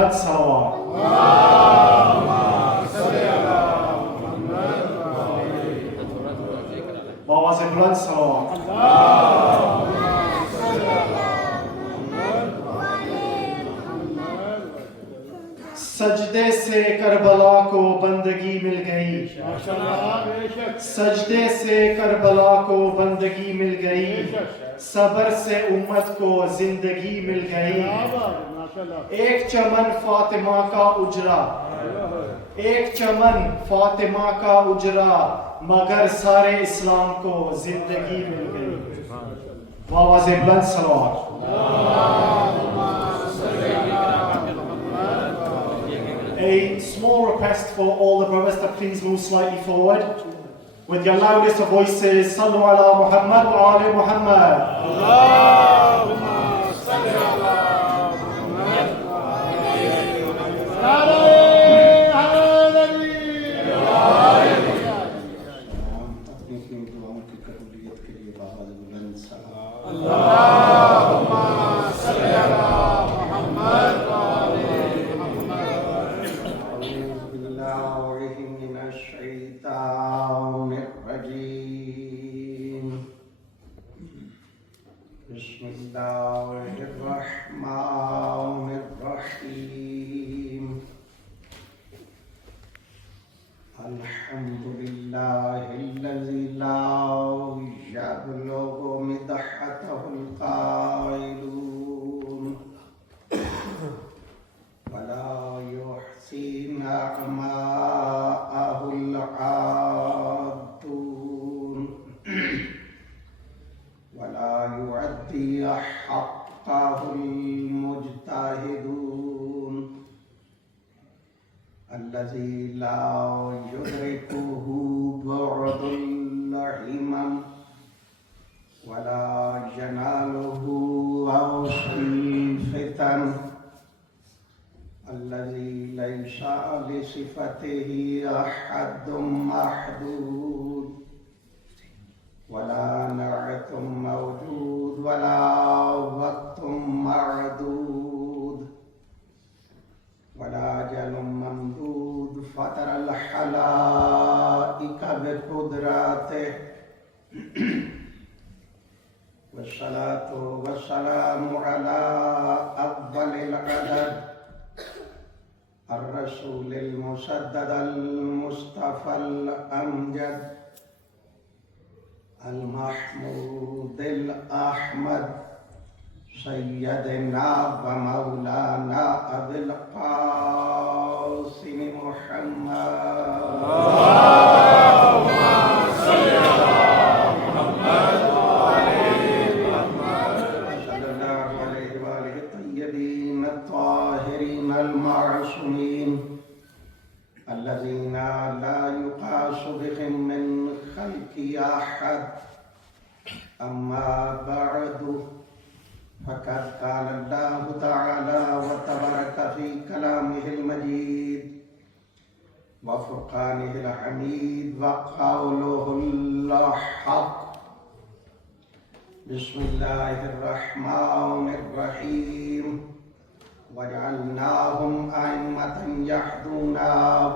بلند صلوات. بابا سے بلند صلوات. سجدے سے کربلا کو بندگی مل گئی. سجدے سے کربلا کو بندگی مل گئی. صبر سے امت کو زندگی مل گئی. ایک چمن فاطمہ کا اجرا, ایک چمن فاطمہ کا اجرا, مگر سارے اسلام کو زندگی مل گئی. آواز بلند صلوات. A small request for all the brothers to please move slightly forward. With your loudest of voices, Sallu ala Muhammad wa ali Muhammad. Allahumma salli ala Muhammad wa ali Muhammad. اپنی دعاؤں کی قبولیت کے لیے بابا بلند صلوات. اللهم صل على محمد وعلى محمد. أعوذ بالله من الشيطان الرجيم. بسم الله الرحمن الرحيم. الحمد لله الذي لا يبلغ مدحته القائلون ولا يحصي نعماءه العادون ولا يؤدي حقه المجتهدون. الذي لا يدركه بعد الهمم ولا يناله غوث الفتن. الذي ليس لصفته أحد محدود ولا نعت موجود ولا وقت معدود ولا أجل ممدود. فطر الخلائق بقدرته والصلاة والسلام على أفضل العدد الرسول المسدد المصطفى الأمجد المحمود الأحمد سيدنا ومولانا أبي القاسم محمد. اللهم صل على محمد وعلى محمد. صلى الله عليه وآله الطيبين الطاهرين المعصومين الذين لا يقاس بهم من خلق أحد. أما بعد فقد قال الله تعالى وتبارك في كلامه المجيد وفرقانه الحميد وقوله الحق. بسم الله الرحمن الرحيم. وجعلناهم أئمة يهدون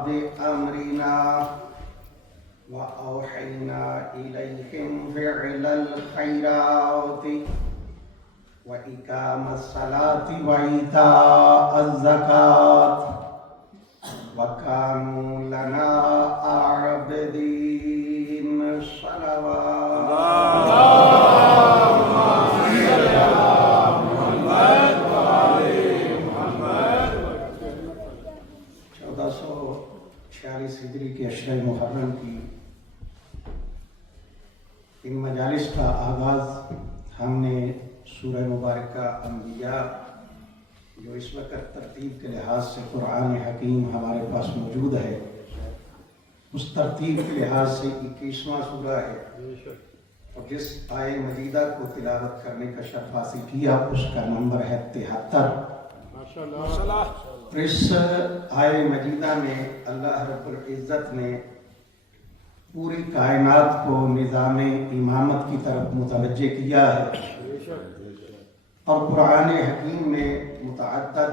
بأمرنا وأوحينا إليهم فعل الخيرات وإقام الصلاة وإيتاء الزكاة وكانوا لنا عابدين. صلوات. اللهم صل على محمد وعلى محمد. 1446 ہجری کے اشرِ محرم کی ان مجالس کا آغاز ہم نے سورہ مبارکہ انبیاء جو اس وقت ترتیب کے لحاظ سے قرآن حکیم ہمارے پاس موجود ہے, اس ترتیب کے لحاظ سے 21واں سورہ ہے, اور جس آیہ مجیدہ کو تلاوت کرنے کا شرف حاصل کیا اس کا نمبر ہے 73. اس آیہ مجیدہ میں اللہ رب العزت نے پوری کائنات کو نظام امامت کی طرف متوجہ کیا ہے, اور قرآن حکیم میں متعدد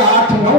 8-9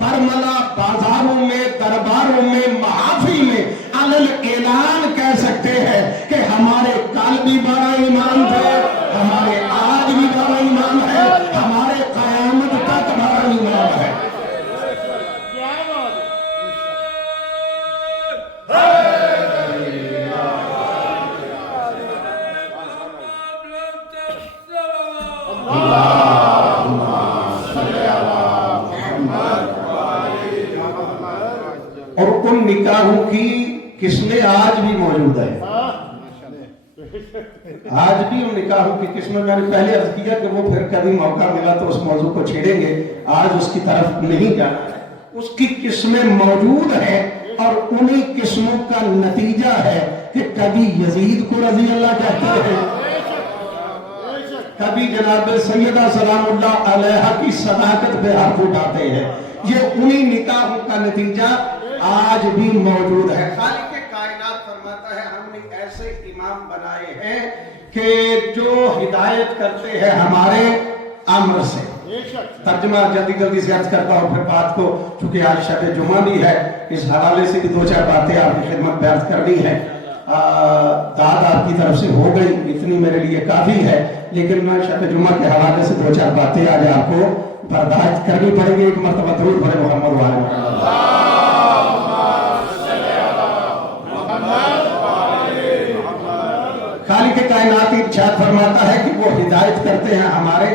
برملا بازاروں میں، درباروں میں، محافل میں علل اعلان کہہ سکتے ہیں کہ ہمارے کل بھی بڑا ایمان تھے، ہمارے آج بھی بڑا ایمان ہے، ہمارے قیامت تک بڑا ایمان ہے۔ اور ان نکاحوں کی قسمیں آج بھی موجود ہے، آج بھی ان نکاحوں کی قسمیں، میں نے پہلے عرض کیا کہ وہ پھر کبھی موقع ملا تو اس موضوع کو چھیڑیں گے، آج اس کی طرف نہیں جانا ہے۔ اس کی قسمیں موجود ہیں اور انہی قسموں کا نتیجہ ہے کہ کبھی یزید کو رضی اللہ کہتے ہیں، کبھی جناب سیدہ سلام اللہ علیہ کی صداقت پہ حرف اٹھاتے ہیں۔ یہ انہی نکاحوں کا نتیجہ آج بھی موجود ہے۔ خالق کائنات فرماتا ہے ہم نے ایسے امام بنائے ہیں کہ جو ہدایت کرتے ہیں ہمارے امر سے۔ ترجمہ جلدی سے عرض کرتا ہوں پھر بات کو، چونکہ آج شب جمعہ بھی ہے، اس حوالے سے بھی دو چار باتیں آپ کی خدمت میں عرض کرنی ہے۔ داد آپ کی طرف سے ہو گئی، اتنی میرے لیے کافی ہے، لیکن میں شب جمعہ کے حوالے سے دو چار باتیں آج آپ کو برداشت کرنی پڑے گی۔ ایک مرتبہ درود پڑھے محمد وعلی محمد۔ خالق کائنات ارشاد فرماتا ہے کہ وہ ہدایت کرتے ہیں ہمارے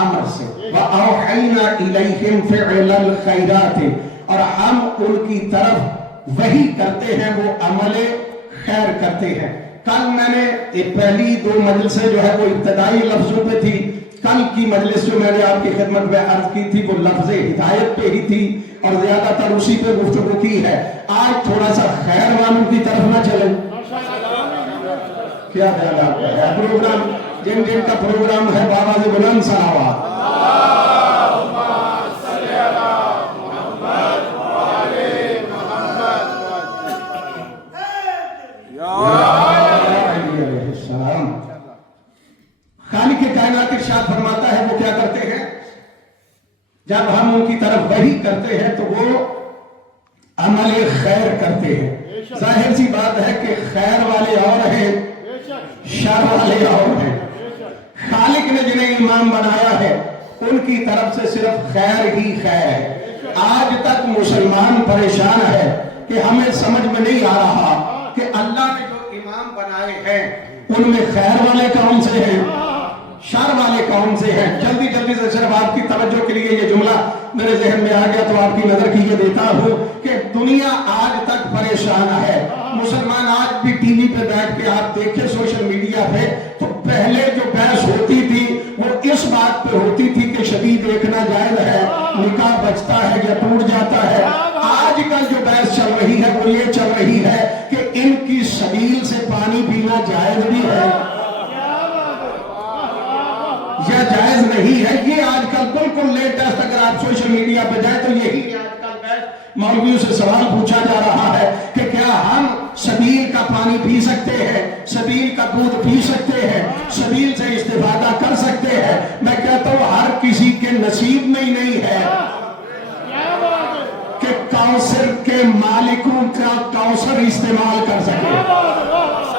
امر سے، وَأَوْحَيْنَا إِلَيْهِمْ فِعْلَ الْخَيْرَاتِ، اور ہم ان کی طرف وحی کرتے ہیں، وہ عمل خیر کرتے ہیں۔ کل میں نے پہلی دو مجلسیں جو ہے وہ ابتدائی لفظوں پہ تھی، کل کی مجلس جو میں نے آپ کی خدمت میں عرض کی تھی وہ لفظ ہدایت پہ ہی تھی اور زیادہ تر اسی پہ گفتگو کی ہے۔ آج تھوڑا سا خیر والوں کی طرف نہ چلیں، کیا خیال آپ کا ہے؟ پروگرام جن جن کا پروگرام ہے بابا سے بلند صلوات۔ خالق کائنات ارشاد فرماتا ہے وہ کیا کرتے ہیں جب ہم ان کی طرف وحی کرتے ہیں تو وہ عمل خیر کرتے ہیں۔ ظاہر سی بات ہے کہ خیر والے اور ہیں، شر والے اور ہیں۔ خالق نے جنہیں امام بنایا ہے ان کی طرف سے صرف خیر ہی خیر ہے۔ آج تک مسلمان پریشان ہے کہ ہمیں سمجھ میں نہیں آ رہا کہ اللہ نے جو امام بنائے ہیں ان میں خیر والے کون سے ہیں، شر والے کون سے ہیں۔ جلدی سے صرف آپ کی توجہ کے لیے یہ جملہ میرے ذہن میں آ گیا تو آپ کی نظر کیے دیتا ہوں کہ دنیا آج تک پریشان ہے۔ مسلمان آج بھی ٹی وی پہ بیٹھ کے آپ دیکھیں سوشل میڈیا پہ تو پہلے جو بحث ہوتی تھی وہ اس بات پہ ہوتی تھی کہ شدید دیکھنا جائز ہے، نکاح بچتا ہے یا ٹوٹ جاتا ہے۔ آج کل جو بحث چل رہی ہے وہ یہ چل رہی ہے کہ ان کی سبیل سے پانی پینا جائز بھی ہے یا جائز نہیں ہے۔ یہ آج کل بالکل لیٹسٹ، اگر آپ سوشل میڈیا پہ جائیں تو یہی آج کل بحث مولویوں سے سوال پوچھا جا رہا ہے کہ کیا ہم سبیل کا پانی پی سکتے ہیں، سبیل کا دودھ پی سکتے ہیں، سبیل سے استفادہ کر سکتے ہیں۔ میں کہتا ہوں ہر کسی کے نصیب میں ہی نہیں ہے کہ کوثر کے مالکوں کا کوثر استعمال کر سکے،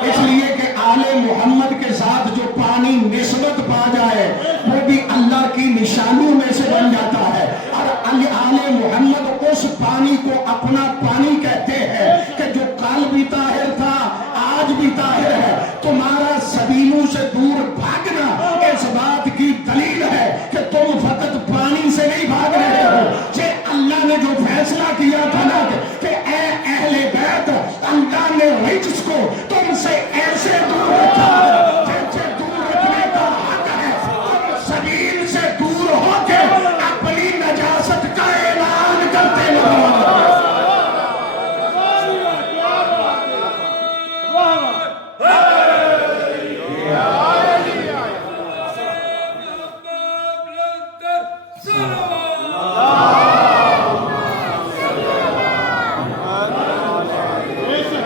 اس لیے کہ آل محمد کے ساتھ جو پانی نسبت پا جائے وہ بھی اللہ کی نشانیوں میں سے بن جاتا ہے۔ اور آل محمد اس پانی کو اپنا پانی کہتے ہیں کہ جو کل بھی طاہر تھا آج بھی طاہر ہے۔ تمہارا سبیلوں سے دور بھاگنا اس بات کی دلیل ہے کہ تم فقط پانی سے نہیں بھاگ رہے ہو، کہ اللہ نے جو فیصلہ کیا تھا نا کہ اے اہل بیت، اللہ نے رجس کو تم سے ایسے دور رکھا جیسے دور رکھنے کا حق ہے۔ تم سبیل سے دور ہو کے اپنی نجاست کا اعلان کرتے ہو۔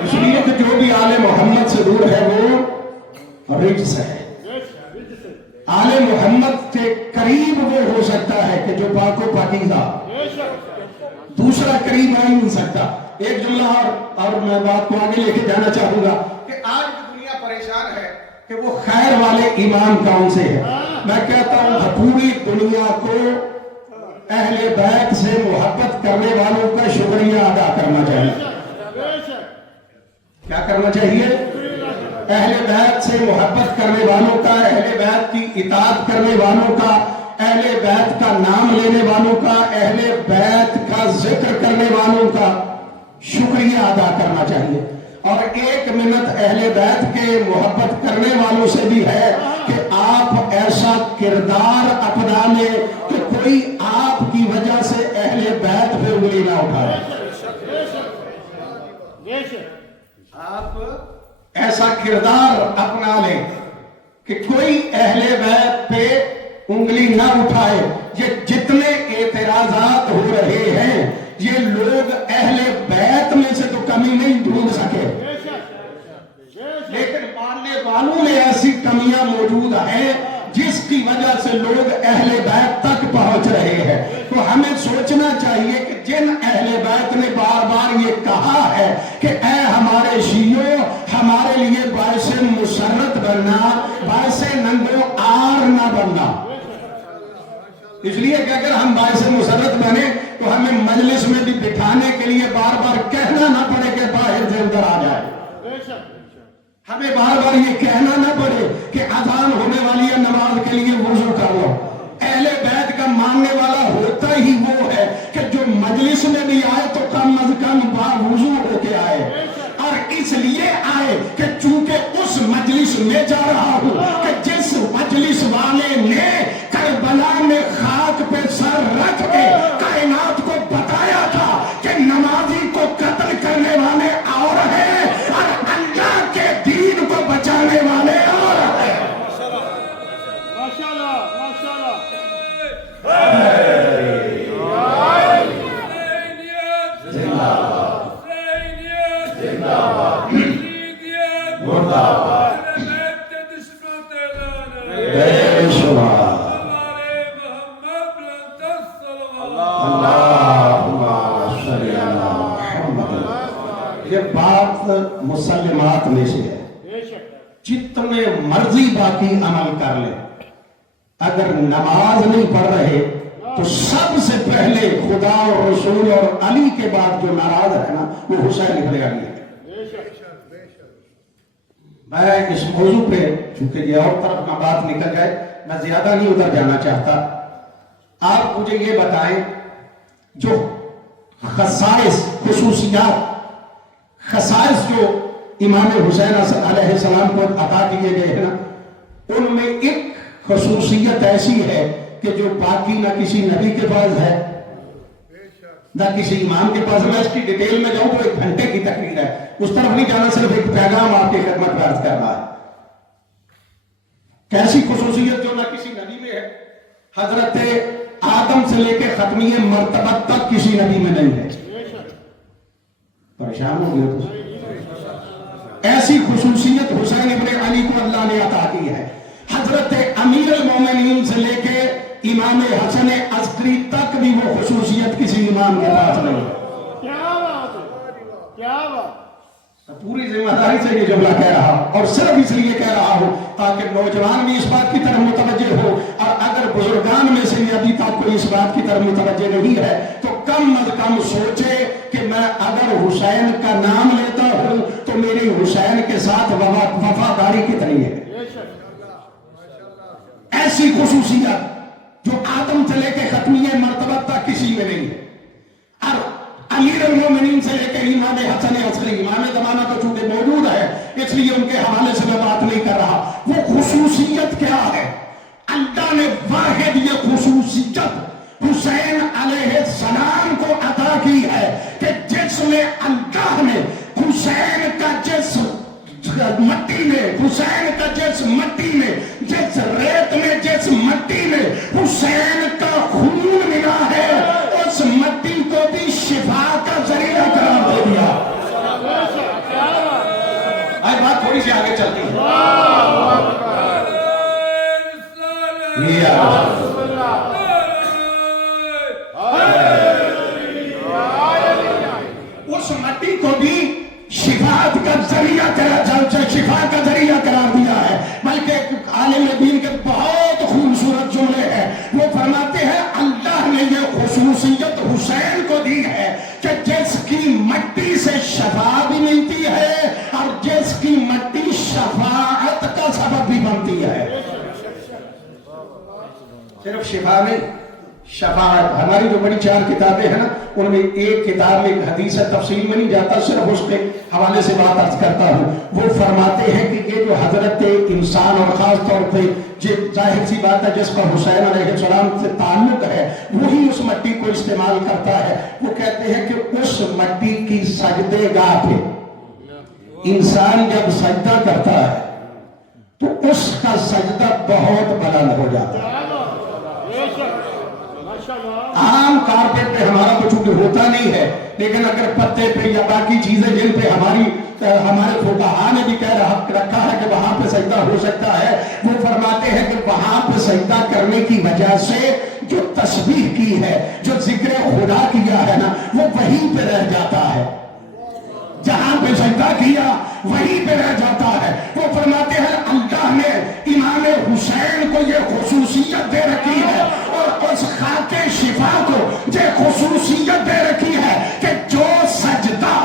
اس لیے کہ جو بھی آل محمد سے دور ہے وہ رجس ہے۔ آل محمد کے قریب وہ ہو سکتا ہے کہ جو پاک و پاکیزہ، دوسرا قریب آ ہی نہیں سکتا. ایک جملہ اور میں بات کو آگے لے کے جانا چاہوں گا کہ آج دنیا پریشان ہے کہ وہ خیر والے امام کون سے ہیں. میں کہتا ہوں پوری دنیا کو اہل بیت سے محبت کرنے والوں کا شکریہ ادا کرنا چاہیے. کیا کرنا چاہیے؟ اہل بیت سے محبت کرنے والوں کا، اہل بیت کی اطاعت کرنے والوں کا، اہل بیت کا نام لینے والوں کا، اہل بیت کا ذکر کرنے والوں کا شکریہ ادا کرنا چاہیے. اور 1 منٹ اہل بیت کے محبت کرنے والوں سے بھی ہے کہ آپ ایسا کردار اپنا لیں کہ کوئی آپ کی وجہ سے اہل بیت پہ انگلی نہ اٹھائے. آپ ایسا کردار اپنا لیں کہ کوئی اہل بیت پہ انگلی نہ اٹھائے. یہ جتنے اعتراضات ہو رہے ہیں یہ لوگ اہل بیت میں سے تو کمی نہیں ڈھونڈ سکے، لیکن ماننے والوں میں ایسی کمیاں موجود ہیں جس کی وجہ سے لوگ اہل بیت تک پہنچ رہے ہیں. تو ہمیں سوچنا چاہیے کہ جن اہل بیت نے بار بار یہ کہا ہے کہ اے ہمارے شیعوں ہمارے لیے باعث مسرت بننا، باعث ننگو آر نہ بننا. اس لیے کہ اگر ہم باعث مسرت بنے تو ہمیں مجلس میں بھی بٹھانے کے لیے بار بار کہنا نہ پڑے کہ باہر سے اندر آ جائے. ہمیں بار بار یہ کہنا نہ پڑے کہ اذان ہونے والی ہے نماز کے لیے وضو کر لو. اہل بیت کا ماننے والا ہوتا ہی وہ ہے کہ جو مجلس میں بھی آئے تو کم از کم باوضو ہو کے آئے، اور اس لیے آئے کہ چونکہ اس مجلس میں جا رہا ہوں کہ جس مجلس والے نے کربلا میں خاک پہ سر رکھ کے کائنات کو بتایا تھا کہ نمازی کو قتل کرنے والے اور ہیں اور اللہ کے دین کو بچانے والے اور ہیں. یہ بات مسلمات میں سے ہے. جتنے مرضی باقی عمل کر لیں، اگر نماز نہیں پڑھ رہے تو سب سے پہلے خدا اور رسول اور علی کے بعد جو ناراض ہے نا وہ حسین ابن علی ہے. میں اس موضوع پہ چونکہ یہ اور طرف میں بات نکل جائے میں زیادہ نہیں ادھر جانا چاہتا. آپ مجھے یہ بتائیں جو خصائص جو امام حسین علیہ السلام کو عطا کیے گئے ہیں نا، ان میں ایک خصوصیت ایسی ہے کہ جو باقی نہ کسی نبی کے پاس ہے نہ کسی امام کے پاس. میں اس کی ڈیٹیل میں جاؤں تو 1 گھنٹے کی تقریر ہے، اس طرف نہیں جانا، صرف ایک پیغام آپ کی خدمت میں عرض کرنا ہے. کیسی خصوصیت جو نہ کسی نبی میں ہے؟ حضرت آدم سے لے کے ختمی مرتبہ تک کسی نبی میں نہیں ہے. پریشان ہو گئے تو ایسی خصوصیت حسین ابن علی کو اللہ نے عطا کی ہے. حضرت امیر المومنین سے لے کے امام حسن عسکری تک بھی وہ خصوصیت کسی امام کے پاس نہیں ہے. کیا بات پوری ذمہ داری سے یہ جملہ کہہ رہا اور صرف اس لیے کہہ رہا ہوں تاکہ نوجوان بھی اس بات کی طرف متوجہ ہو، اور اگر بزرگان میں سے بھی ابھی تک کوئی اس بات کی طرف متوجہ نہیں ہے تو کم از کم سوچے کہ میں اگر حسین کا نام لیتا ہوں تو میری حسین کے ساتھ وفاداری کتنی ہے. ایسی خصوصیت جو آدم سے لے کے ختمیہ مرتبہ تک کسی میں نہیں ہے. اور امیر المومنین سے لے کے امام حسن عسکری، امام زمانہ تو چونکہ موجود ہے اس لیے ان کے حوالے سے میں بات نہیں کر رہا. وہ خصوصیت کیا ہے؟ اللہ نے واحد یہ خصوصیت حسین علیہ السلام کو عطا کی ہے کہ جس میں اللہ نے حسین کا جس مٹی میں، حسین کا جس مٹی میں، جس ریت میں، جس مٹی میں حسین کا خون ملا ہے اس مٹی کو بھی شفا کا ذریعہ قرار دے دیا. آج بات تھوڑی سی آگے چلتی ہے. مٹی کو بھی شفاعت کا ذریعہ شفا کا ذریعہ قرار دیا ہے. بلکہ عالم دین کے بہت خوبصورت جملے ہیں. وہ فرماتے ہیں اللہ نے یہ خصوصیت حسین کو دی ہے کہ جس کی مٹی سے شفا بھی ملتی ہے اور جس کی مٹی شفاعت کا سبب بھی بنتی ہے. صرف شفا نہیں، شفاعت. ہماری جو بڑی 4 کتابیں ہیں نا، ان میں ایک کتاب میں ایک حدیث ہے، تفصیل میں نہیں جاتا، صرف اس کے حوالے سے بات عرض کرتا ہوں. وہ فرماتے ہیں کہ یہ جو حضرت انسان اور خاص طور پہ ظاہر سی بات ہے جس کا حسین علیہ السلام سے تعلق ہے، وہی اس مٹی کو استعمال کرتا ہے. وہ کہتے ہیں کہ اس مٹی کی سجدے گاہ پہ انسان جب سجدہ کرتا ہے تو اس کا سجدہ بہت بلند ہو جاتا ہے. عام کارپیٹ پہ ہمارا تو چونکہ ہوتا نہیں ہے، لیکن اگر پتے پہ یا باقی چیزیں جن پہ ہمارے فقہاء نے بھی کہہ رکھا ہے کہ وہاں پہ سجدہ ہو سکتا ہے، وہ فرماتے ہیں کہ وہاں پہ سجدہ کرنے کی وجہ سے جو تسبیح کی ہے، جو ذکر خدا کیا ہے نا، وہ وہیں پہ رہ جاتا ہے. جہاں پہ سجدہ کیا وہیں پہ رہ جاتا ہے. وہ فرماتے ہیں اللہ نے امام حسین کو یہ خصوصیت دے رکھی ہے اور اس خاک شفا کو یہ خصوصیت دے رکھی ہے کہ جو سجدہ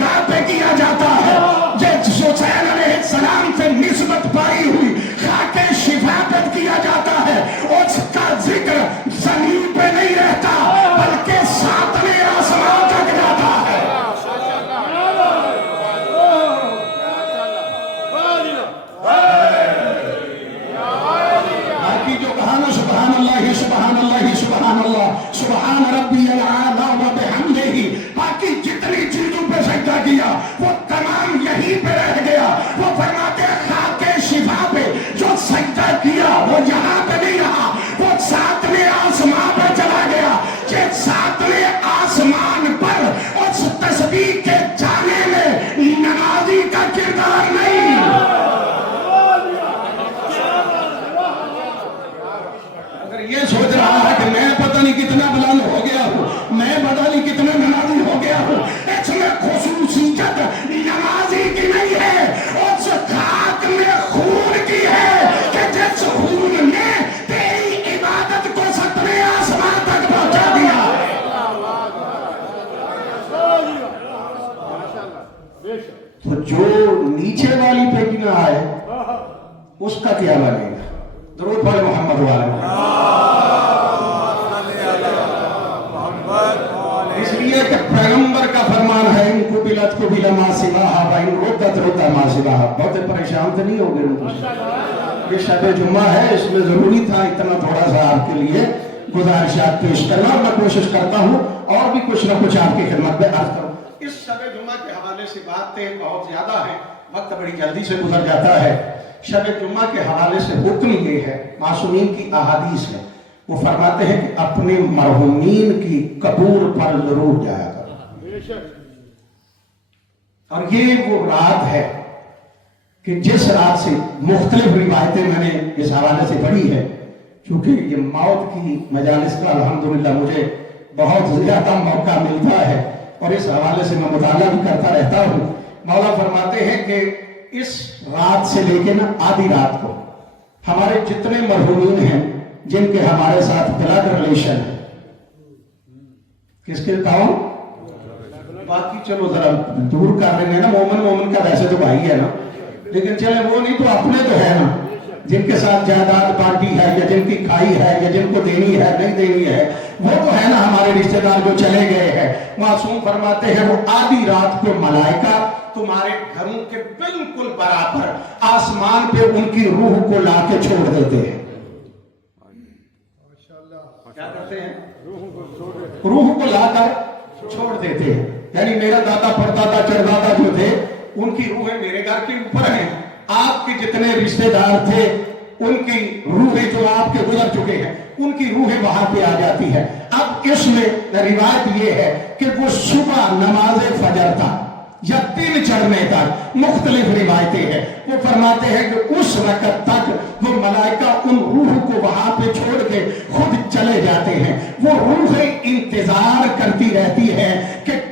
گاہ پہ کیا جاتا ہے، یہ حسین علیہ السلام سے نسبت پائی ہوئی خاک شفا پہ کیا جاتا ہے، اس کا ذکر زمین پہ نہیں رہتا بلکہ 7ویں آسمان تک جاتا ہے. سبحان اللہ سبحان اللہ سبحان اللہ سبحان ربی الاعلی و بحمدہ. باقی جتنی چیزوں پہ سجدہ کیا وہ تمام یہیں پہ رہ گیا. وہ فرماتے ہیں خاک شفا پہ جو سجدہ کیا وہ یہاں پہ نہیں رہا، وہ 7ویں آسمان پہ چلا گیا. یہ 7ویں آسمان پر اس تسبیح کے جانے میں نمازی کا کردار نہیں. یہ سوچ رہا ہے کہ میں پتہ نہیں کتنا بلند ہو گیا ہوں، میں پتہ نہیں کتنا نمازی ہو گیا ہوں، اس میں خصوصیت نمازی کی نہیں ہے، اس خاک میں خون کی ہے کہ جس خون نے تیری عبادت کو 7ویں آسمان تک پہنچا دیا. تو جو نیچے والی پہ نہ آئے اس کا کیا بنے گا؟ درود پڑھ محمد والے. اس لیے کہ پیغمبر کا فرمان ہے ان کو بلت کو بلا ما سواہا و ان ردت رد ما سواہا. بہت پریشان تو نہیں ہو گئے؟ یہ شب جمعہ ہے، اس میں ضروری تھا اتنا تھوڑا سا آپ کے لیے گزارشات پیش کرنا، اور میں کوشش کرتا ہوں اور بھی کچھ نہ کچھ آپ کی خدمت میں عرض کروں. اس شب جمعہ کے حوالے سے باتیں بہت زیادہ ہیں، وقت بڑی جلدی سے گزر جاتا ہے. شب جمعہ کے حوالے سے حکم یہ ہے، معصومین کی احادیث ہے، وہ فرماتے ہیں کہ اپنے مرحومین کی قبور پر ضرور جایا کرو. اور یہ وہ رات ہے کہ جس رات سے مختلف روایتیں میں نے اس حوالے سے پڑھی ہے، چونکہ یہ موت کی مجالس کا الحمدللہ مجھے بہت زیادہ موقع ملتا ہے اور اس حوالے سے میں مطالعہ بھی کرتا رہتا ہوں. مولا فرماتے ہیں کہ اس رات سے لے کے نا آدھی رات کو ہمارے جتنے مرحومین ہیں جن کے ہمارے ساتھ بلڈ ریلیشن ہے، کس کے کہوں، باقی چلو ذرا دور کر رہے ہیں نا، مومن کا ویسے تو بھائی ہے نا، لیکن چلے وہ نہیں تو اپنے تو ہے نا، جن کے ساتھ جائیداد پارٹی ہے یا جن کی کھائی ہے یا جن کو دینی ہے نہیں دینی ہے، وہ تو ہے نا ہمارے رشتہ دار جو چلے گئے ہیں. معصوم فرماتے ہیں وہ آدھی رات کو ملائکہ تمہارے گھروں کے بالکل برابر آسمان پہ ان کی روح کو لا کے چھوڑ دیتے ہیں. کیا کرتے ہیں؟ روح کو لا کر چھوڑ دیتے ہیں. یعنی میرا دادا پردادا چڑدادا جو تھے ان کی روحیں میرے گھر کے اوپر ہیں، آپ کے جتنے رشتہ دار تھے ان کی روحیں جو آپ کے گزر چکے ہیں ان کی روحیں وہاں پہ آ جاتی ہے. اب اس میں روایت یہ ہے کہ وہ صبح نماز فجر تھا یا دن چڑھنے تک مختلف روایتیں ہیں. وہ فرماتے ہیں کہ اس وقت تک وہ ملائکہ ان روح کو وہاں پہ چھوڑ کے خود چلے جاتے ہیں. وہ روحیں انتظار کرتی رہتی ہیں کہ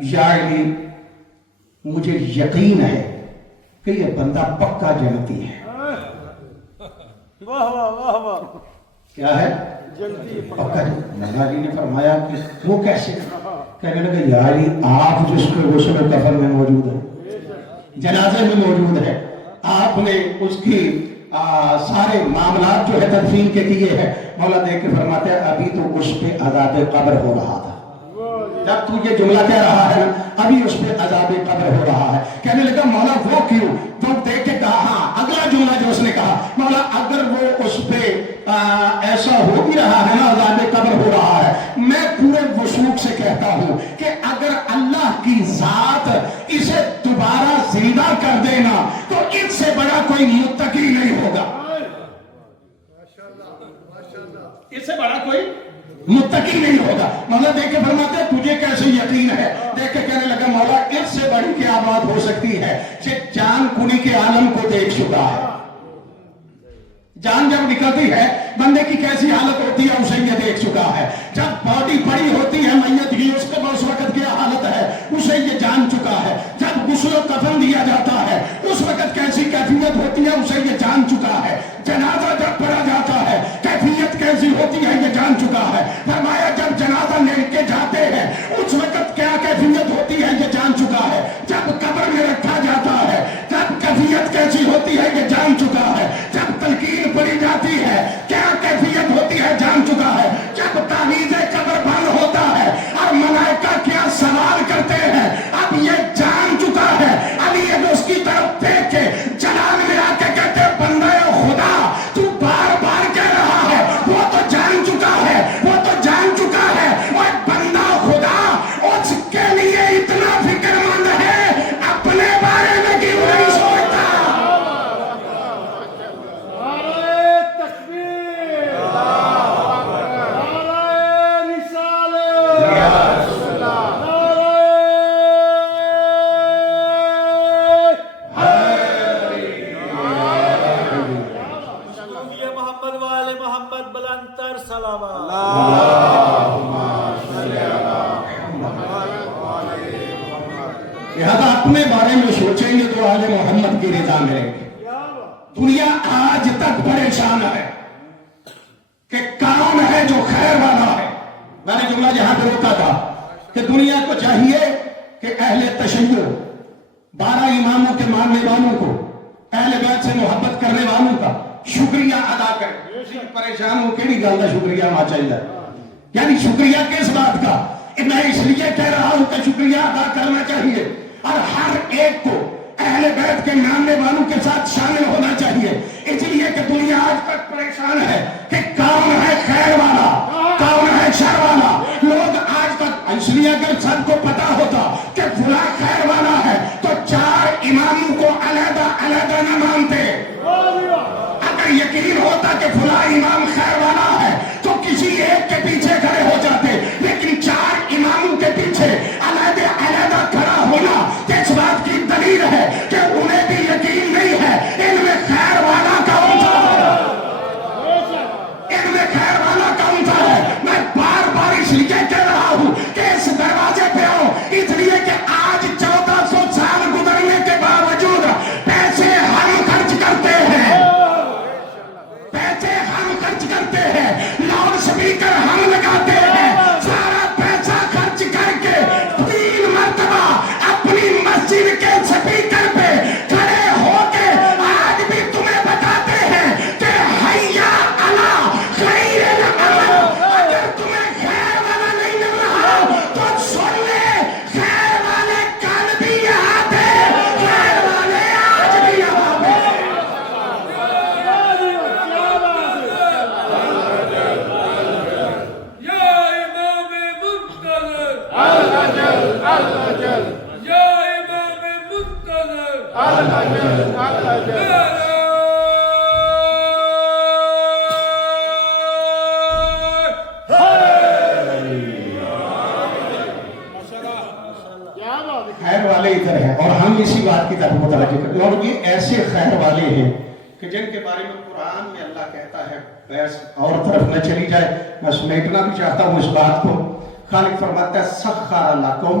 یا علی مجھے یقین ہے کہ یہ بندہ پکا جنتی ہے. واہ واہ واہ واہ. کیا ہے؟ جنتی. پکا جنتی. مولا علی نے فرمایا کہ وہ کیسے؟ کہنے لگے یا علی آپ جس کے غسل و کفن میں موجود ہے، جنازے میں موجود ہے، آپ نے اس کی سارے معاملات جو ہے تدفین کے کیے ہیں. مولا دیکھ کے فرماتے ہیں ابھی تو اس پہ عذاب قبر ہو رہا تھا. جب تو یہ جملہ کہہ رہا ہے ابھی اس پہ عذاب قبر ہو رہا ہے. کہنے لگا مولا وہ کیوں؟ تو دیکھ کے کہا ہاں اگلا جملہ جو اس نے کہا مولا اگر وہ اس پہ ایسا ہو بھی رہا ہے نا عذاب قبر ہو رہا ہے، میں پورے وثوق سے کہتا ہوں کہ اگر اللہ کی ذات اسے دوبارہ زندہ کر دینا تو اس سے بڑا کوئی متقی نہیں ہوگا. اس سے بڑا کوئی متقی نہیں ہوگا. مولا دیکھ کے فرماتے ہیں تجھے کیسے یقین ہے؟ دیکھ کے کہنے لگا مولا اس سے بڑی کیا بات ہو سکتی ہے کہ جان کنی کے عالم کو دیکھ چکا ہے. جان جب نکلتی ہے بندے کی کیسی حالت ہوتی ہے اسے یہ دیکھ چکا ہے. جب باڈی پڑی ہوتی ہے میت کی اس کے اس وقت کیا حالت ہے اسے یہ جان چکا ہے. جب غسل و کفن دیا جاتا ہے اس وقت کیسی کیفیت ہوتی ہے اسے یہ جان چکا ہے. جنازہ جب پڑھا جاتا ہے کیفیت کیسی ہوتی ہے یہ جان چکا ہے. فرمایا جب جنازہ لے کے جاتے ہیں اس وقت کیا کیفیت ہوتی ہے یہ جان چکا ہے. جب قبر میں رکھا جاتا ہے جب کیفیت کیسی ہوتی ہے یہ جان چکا ہے. جب تلقین پڑی جاتی ہے کیا کیفیت ہوتی ہے جان چکا ہے. جب تعویذ قبر بند ہوتا ہے اور ملائکہ کیا سوال کرتے ہیں اب یہ جان چکا ہے. ابھی یہ اس کی طرف دیکھ کے جلال میں آ کے کہتے بندہ خدا تو بار بار کہہ رہا ہے وہ تو جان چکا ہے وہ تو جان چکا ہے. اور بندہ خدا اس کے لیے اتنا فکر مند ہے اپنے بارے میں کیوں نہیں سوچتا؟ لہذا اپنے بارے میں سوچیں گے تو آل محمد کی رضا ملے گی. دنیا آج تک پریشان ہے کہ کون ہے جو خیر والا ہے. میں نے جملہ جہاں پہ روکا تھا کہ دنیا کو چاہیے کہ اہل تشیع 12 اماموں کے ماننے والوں کو اہل بیت سے محبت کرنے والوں کا شکریہ ادا کرے. پریشان ہو کیڑی گل کا شکریہ ہونا چاہیے؟ یعنی شکریہ کس بات کا؟ میں اس لیے کہہ رہا ہوں کہ شکریہ ادا کرنا چاہیے اور ہر ایک کو اہل بیت کے ماننے والوں کے ساتھ شامل ہونا چاہیے. اس لیے کہ دنیا آج تک پریشان ہے کہ کون ہے خیر والا کون ہے شر والا. لوگ آج تک اس لیے اگر سب کو پتا ہوتا کہ فلاں خیر والا ہے تو 4 اماموں کو علیحدہ علیحدہ نہ مانتے. اگر یقین ہوتا کہ فلاں امام خیر والا ہے تو کسی ایک کے پیچھے کھڑے ہو جاتے. لیکن 4 اماموں کے پیچھے علیحدہ علیحدہ کھڑا ہونا اس بات کی دلیل ہے کہ انہیں بھی یقین نہیں ہے ان میں خیر والا کون سا ہے. ان میں خیر والا کون سا ہے؟ میں بار بار اس لیے کہہ رہا ہوں کہ اس دروازے پہ آؤ اس لیے کہ آج 1400 سال گزرنے کے باوجود پیسے ہم خرچ کرتے ہیں. پیسے ہم خرچ کرتے ہیں. لاؤڈ اسپیکر ہم لگاتے ہیں. سارا پیسہ خرچ کر کے 3 مرتبہ اپنی مسجد کے اسپیکر پہ کھڑے ہو کے آج بھی تمہیں بتاتے ہیں کہ حیا علی خیر العمل. اگر تمہیں خیر والا نہیں مل رہا تو سن لے خیر والے کل بھی یہاں تھے خیر والے آج بھی یہاں پہ. خیر والے ادھر ہیں اور ہم اسی بات کی طرف متوجہ کرتے ہیں. اور یہ ایسے خیر والے ہیں کہ جن کے بارے میں قرآن میں اللہ کہتا ہے بس اور طرف نہ چلی جائے. میں سمیٹنا بھی چاہتا ہوں اس بات کو. خالق فرماتا ہے سخر لکم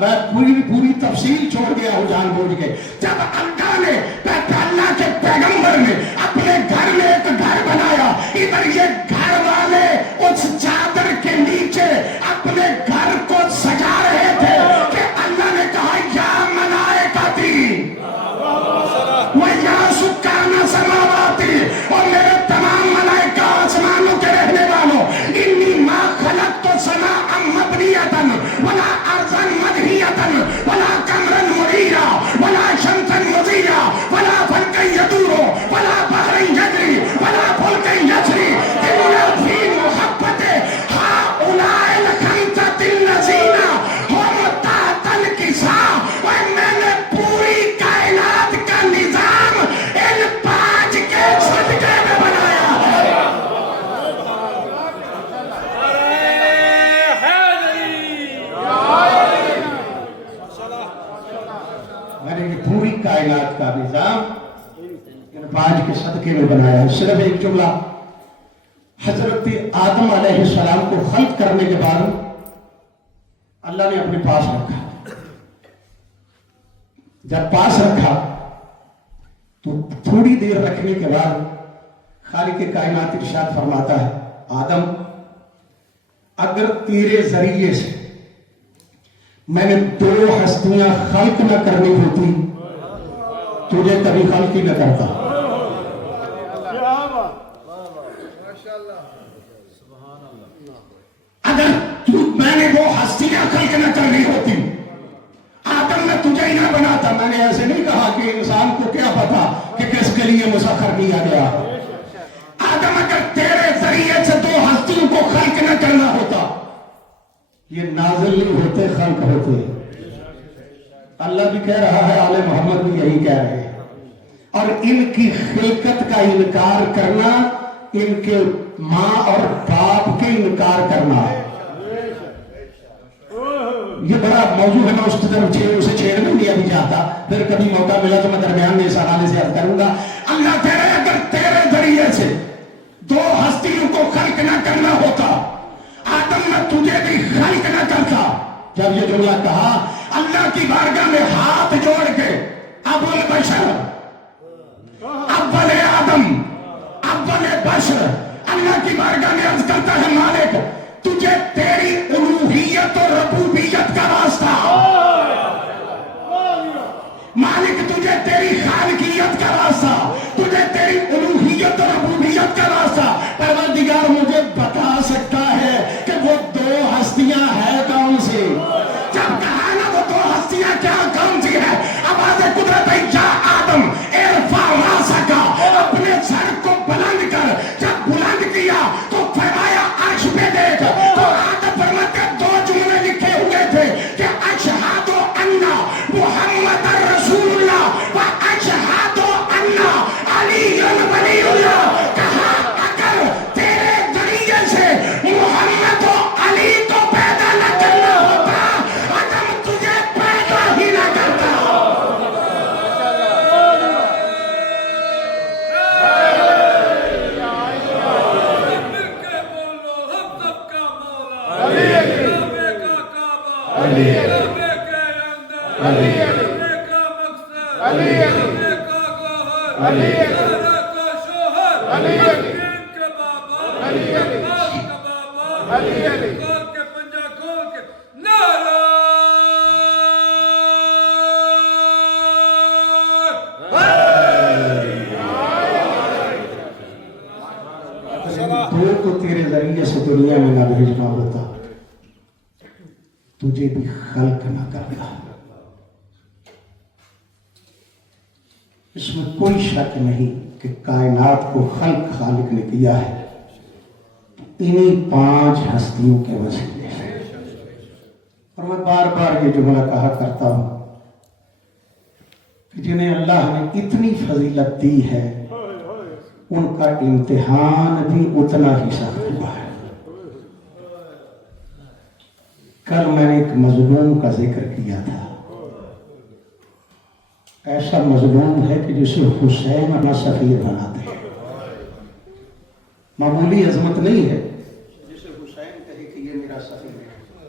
میں پوری تفصیل چھوڑ گیا ہوں جان بوجھ کے. جب اللہ نے اللہ کے پیغمبر نے اپنے گھر میں ایک گھر بنایا, ادھر یہ گھر والے اس چادر کے نیچے اپنے گھر کو سجا رہے تھے کہ اللہ نے کہا یا ملائکتی وَيَا سُكَّانَ سَمَاوَاتِ, اور میرے تمام ملائکہ آسمانوں کے رہنے والوں, انی ما خلقت سماء مبنیۃ ولا ارضا مدحیۃ ولا قمرا منیرا ولا شمسا مضیئا ولا فلکا یدور ولا بحرا یجری ولا فلکا یجری الا فی محبت ہؤلاء الخمسۃ الذین هم تحت الکساء. اور میں نے پوری کائنات کا نظام ان 5 کے صدقے میں بنایا ہے. میں نے یہ پوری کائنات کا نظام ان 5 کے صدقے میں بنایا ہے. صرف ایک جملہ, حضرت آدم علیہ السلام کو خلق کرنے کے بعد اللہ نے اپنے پاس رکھا. جب پاس رکھا تو تھوڑی دیر رکھنے کے بعد خالق کائنات ارشاد فرماتا ہے, آدم اگر تیرے ذریعے سے میں نے 2 ہستیاں خلق نہ کرنی ہوتی تجھے کبھی خلق ہی نہ کرتا. اگر میں نے وہ ہستیاں خلق نہ کرنی ہوتی آدم میں تجھے ہی نہ بناتا. میں نے ایسے نہیں کہا کہ انسان کو کیا پتا کہ کس کے لیے مسخر کیا گیا. آدم اگر تیرے ذریعے سے 2 ہستیوں کو خلق نہ کرنا ہوتا, یہ نازل نہیں ہوتے, خلق ہوتے. اللہ بھی کہہ رہا ہے, آل محمد بھی یہی کہہ رہے ہیں. اور ان کی خلقت کا انکار کرنا ان کے ماں اور باپ کے انکار کرنا ہے. یہ بڑا موضوع ہے, میں اس کی طرف اسے چھیڑنے نہیں ابھی جاتا, پھر کبھی موقع ملا تو میں درمیان میں اس حوالے سے عرض کروں گا. اللہ کہہ رہے اگر تیرے ذریعے سے 2 ہستیوں کو خلق نہ کرنا ہوتا آدم میں تجھے بھی خلق نہ کرتا. جب یہ جملہ کہا اللہ کی بارگاہ میں ہاتھ جوڑ کے ابو البشر اول آدم اول بشر اللہ کی بارگاہ میں عرض کرتا ہے, مالک تجھے تیری الوہیت اور ربوبیت کا واسطہ, مالک تجھے تیری خالقیت کا واسطہ, تجھے تیری الوہیت اور ربوبیت کا واسطہ. پروردگار مجھے بتا سکتا ہے کہ وہ 2 ہستیاں ہیں کون سی؟ جب کہا نا وہ 2 ہستیاں کیا کون سی ہے, آواز قدرت ہے یا آدم ارفع راسک, اپنے سر کو بلند کر. جب بلند کیا تو فرمایا عرش پہ دیکھ, تو آدم فرماتے 2 جملے لکھے ہوئے تھے کہ اشہد ان محمد رسول اللہ و اشہد ان علی ولی اللہ. کہا اگر تیرے ذریعے سے محمد و علی کو پیدا نہ کرنا ہوتا آدم تجھے پیدا ہی نہ کرتا. تو تیرے ذریعے سے دنیا میں نہ بھیجنا ہوتا تجھے بھی خلق نہ کرتا. اس میں کوئی شک نہیں کہ کائنات کو خالق نے کیا ہے انہی 5 ہستیوں کے وسیلے سے. اور میں بار بار یہ جملہ کہا کرتا ہوں کہ جنہیں اللہ نے اتنی فضیلت دی ہے ان کا امتحان بھی اتنا ہی سخت ہوا ہے. کل میں نے ایک مظلوم کا ذکر کیا تھا. ایسا مظلوم ہے کہ جسے حسین اپنا سفیر بناتے ہیں. معمولی عظمت نہیں ہے جسے حسین کہے کہ یہ میرا سفیر ہے.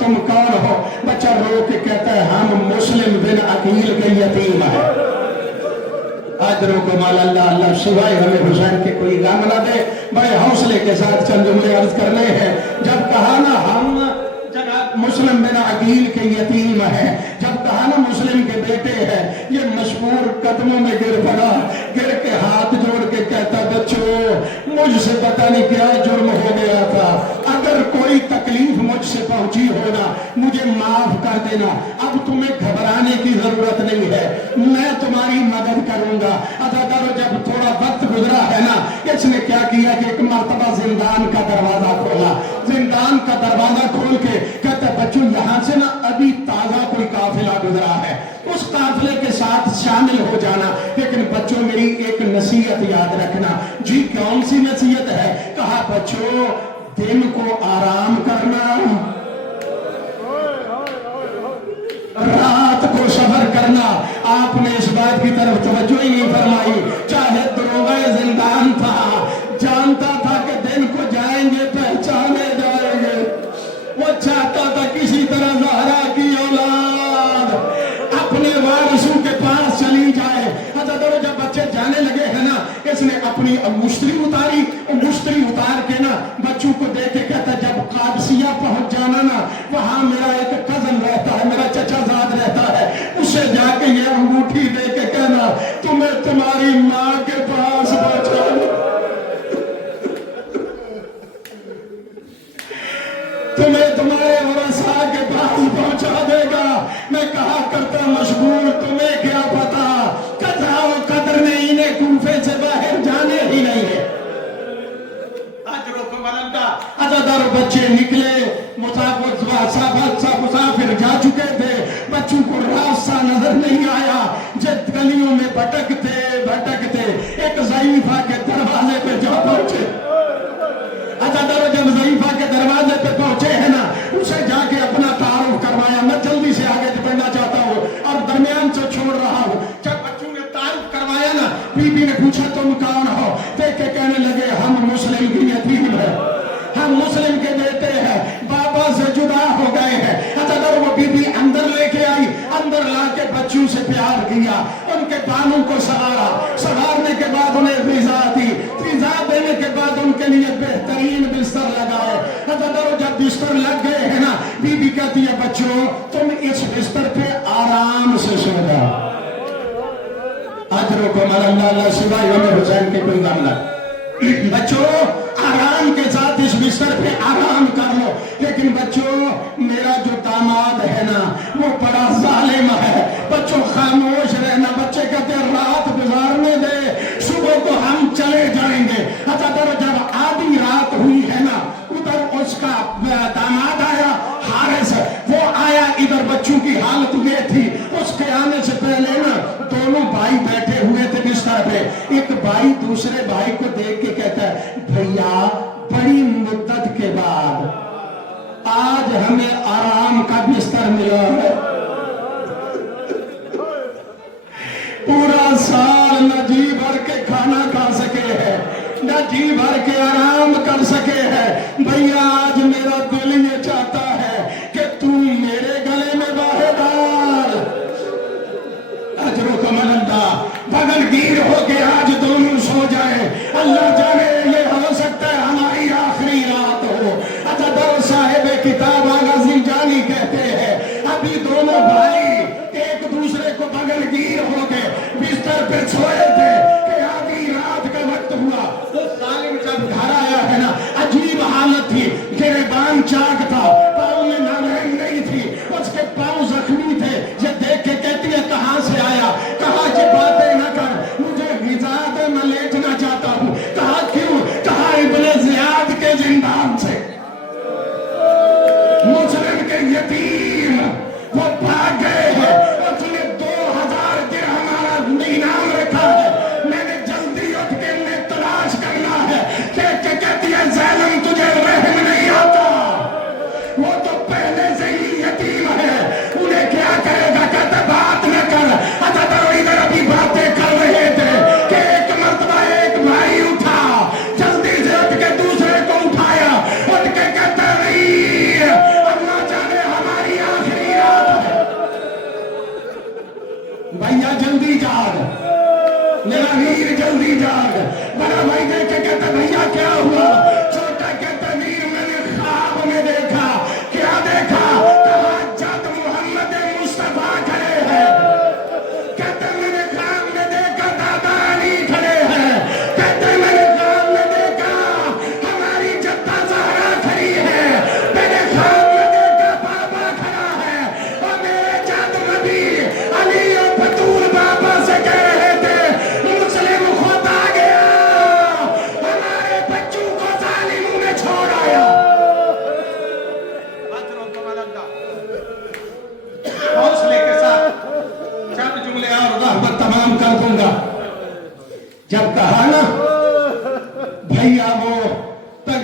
تم کون ہو؟ بچہ رو کے کہتا ہے ہم مسلم بن عقیل کے یتیم ہیں۔ کو مال اللہ اللہ سوائے ہمیں حسین کے کوئی غم نہ دے۔ بڑے حوصلے کے ساتھ چند جملے عرض کرنے ہیں۔ جب کہا نا ہم جناب مسلم بن عقیل کے یتیم ہیں، جب کہا نا مسلم کے بیٹے ہیں، یہ مشہور قدموں میں گر پڑا، گر کے ہاتھ جوڑ کے کہتا بچوں مجھ سے پتہ نہیں کیا جرم ہو گیا تھا، اگر کوئی تکلیف مجھ سے پہنچی ہونا مجھے معاف کر دینا، اب تمہیں گھبرانے کی ضرورت نہیں ہے، میں تمہاری مدد کروں گا۔ جب تھوڑا وقت گزرا ہے نا، اس نے کیا کیا کہ ایک مرتبہ زندان کا دروازہ کھولا، زندان کا دروازہ کھول کے کہتا بچوں یہاں سے نا ابھی تازہ کوئی قافلہ گزرا ہے، اس قافلے کے ساتھ شامل ہو جانا، لیکن بچوں میری ایک نصیحت یاد رکھنا۔ جی کون سی نصیحت ہے؟ کہا بچوں دن کو آرام کرنا، رات کو صبر کرنا۔ آپ نے اس بات کی طرف توجہ ہی نہیں فرمائی۔ چاہے دروغہ زندان تھا، جانتا تھا کہ دن کو جائیں گے پہچانے جائیں گے، وہ چاہتا تھا کسی طرح زہرا کی اولاد اپنے وارثوں کے پاس چلی جائے۔ جب بچے جانے لگے ہیں نا، اس نے اپنی مشتری اتاری، مشتری اتار کے نا بچوں کو دے کے کہتا جب قادسیہ پہنچ جانا نا، وہاں میرا ایک کزن رہتا ہے، میرا چچا زاد رہتا ہے، اسے جا کے یہ انگوٹھی دے کے کہنا تمہیں تمہاری ماں کے پاس پہنچا دے، تمہیں تمہارے ورثاء کے پاس پہنچا دے گا۔ میں کہا کرتا مشغول تمہیں کیا پتا، قضا و قدر نے انہیں کوفے سے باہر جانے ہی نہیں ہے۔ عزادار بچے نکلے، مسافر جا چکے تھے، بچوں کو راستہ نظر نہیں آیا، جب گلیوں میں بھٹکتے بھٹکتے ایک ضعیفہ کے دروازے پہ جا پہنچے۔ عزادار جب ضعیفہ کے دروازے پہ پہنچے ہیں نا، اسے جا کے اپنا تعارف کروایا۔ میں جلدی سے آگے بڑھنا چاہتا ہوں اور درمیان سے چھوڑ رہا ہوں۔ جب بچوں نے تعارف کروایا نا، بی بی نے پوچھا تم کون ہو؟ دیکھ کے کہنے لگے ہم مسلم کی یتیم ہیں، ہم مسلم کے بیٹے ہیں، بابا سے جدا ہو گئے ہیں۔ اگر وہ بی بی اندر لے کے آئی، اندر لا کے بچوں سے پیار کیا، ان کے بانوں کو سوارا، سوارنے کے بعد انہیں غذا دی، غذا دینے کے بعد ان کے لیے بہترین بستر لگائے۔ اگر جب بستر لگ گئے ہیں نا، بی بی کہتی ہے بچوں تم اس بستر پہ آرام سے سو جاؤ۔ اجروں کو اللہ اللہ سوائے ہمیں حسین کے کوئی غم نہ، بچوں آرام کے ساتھ اس بستر پہ آرام کر لو۔ لیکن بچوں میرا جو داماد ہے نا وہ بڑا ظالم ہے، بچوں خاموش رہنا۔ بچے کہتے ہیں رات گزارنے دے، صبح کو ہم چلے جائیں گے۔ جب آدھی رات ہوئی ہے نا، ادھر اس کا داماد آیا حارث، وہ آیا ادھر، بچوں کی حالت یہ تھی، اس کے آنے سے پہلے نا دونوں بھائی بیٹھے ہوئے تھے بستر پہ۔ ایک بھائی دوسرے بھائی کو دیکھ کے کہتا ہے بھیا بڑی مدت کے بعد آج ہمیں آرام کا بستر ملا ہے، پورا سال نہ جی بھر کے کھانا کھا سکے ہیں، نہ جی بھر کے آرام کر سکے ہیں، بھیا آج میرا دل یہ چاہتا ہے کہ تم میرے گلے میں باہر ڈال۔ اجروں کا ملندہ بغل گیر ہو کے آج دونوں سو جائے، اللہ جانے یہ ہو سکتا ہے ہماری آخری رات ہو۔ عزادار صاحب کتاب آغا زنجانی کہتے ہیں ابھی دونوں بھائی ایک دوسرے کو بغل گیر ہو کے بستر پہ سوئے تھے کہ آدھی رات کا وقت ہوا۔ وہ ظالم جب گھر آیا ہے نا، عجیب حالت تھی، گریبان چاک تھا، پاؤں میں نالین نہیں تھی، اس کے پاؤں زخمی تھے۔ یہ دیکھ کے کہتی ہے کہاں سے آیا؟ کہا یہ باتیں نہ کر، مجھے غذا دے، میں لیٹنا چاہتا ہوں۔ کہا کیوں؟ کہا ابن زیاد کے زندان سے، مسلم کے یتیم وہ بھاگ گئے ہیں، اس نے 2000 درہم ہمارا انعام رکھا ہے، میں نے جلدی اٹھ کے انہیں تلاش کرنا ہے۔ کہتی ہے ظالم تجھے رحم نہیں آتا، وہ تو پہلے سے ہی یتیم ہے، انہیں کیا کرے گا؟ کہتا بات نہ کر۔ ادھر ابھی باتیں کر رہے تھے کہ ایک مرتبہ ایک بھائی اٹھا، جلدی سے اٹھ کے دوسرے کو اٹھایا، اٹھ کے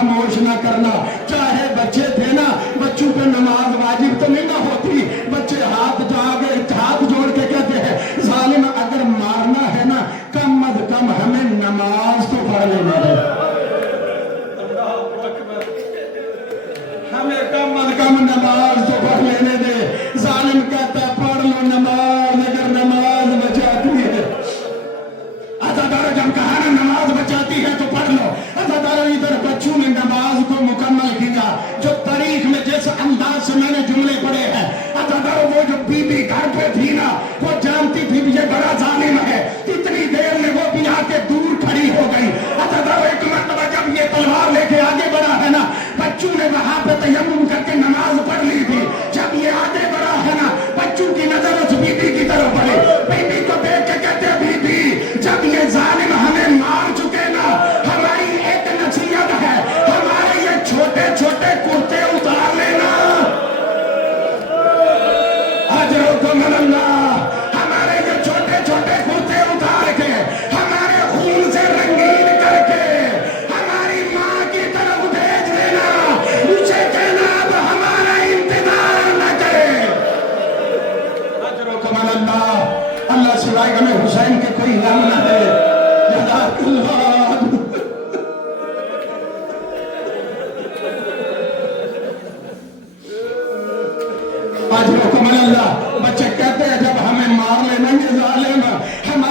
خاموش نہ کرنا. چاہے بچے تھے نا, بچوں پہ نماز واجب تو نہیں نہ ہوتی, بچے ہاتھ جوڑ کے کہتے ہیں ظالم اگر مارنا ہے نا کم از کم ہمیں نماز تو پڑھ لینے دے, ہمیں کم از کم نماز تو پڑھ لینے دے. ظالم کہتا ہے پڑھ لو نماز اگر نماز بچاتی ہے. عزادارو جب کہا نا نماز بچاتی ہے تو پڑھ لو. عزادارو ادھر بچوں نے نماز کو مکمل کیا جو تاریخ میں جس انداز سے میں نے جملے پڑھے ہیں. عزادارو وہ جو بی بی گھر پہ تھی نا وہ جانتی تھی یہ بڑا ظالم ہے, اتنی دیر میں وہ بھی آ کے دور کھڑی ہو گئی. عزادارو ایک مرتبہ جب یہ تلوار لے کے آگے بڑھا ہے نا بچوں نے وہاں پہ تیمم کر کے نماز پڑھ لی تھی. جب یہ آگے بڑھا ہے نا بچوں کی نظر اس بی بی کی طرف پڑی. بی بی کو دیکھ کے کہتے بی بی جب یہ ظالم ہمیں مار چکے نا ہماری ایک نصیحت ہے, ہمارے یہ چھوٹے چھوٹے کرتے اتار لینا. اجرکم اللہ, ہمارے یہ چھوٹے چھوٹے کرتے اتار کے ہمارے خون سے رنگین کر کے ہماری ماں کی طرف بھیج دینا. اسے کہنا اب ہمارا انتظار نہ کرے. اجرکم اللہ, اللہ سوائے ہمیں حسین کے کوئی غم نہ دے. جزاک اللہ. اجرکم اللہ. بچے کہتے ہیں جب ہمیں مار لینا یہ ظالم ہمارے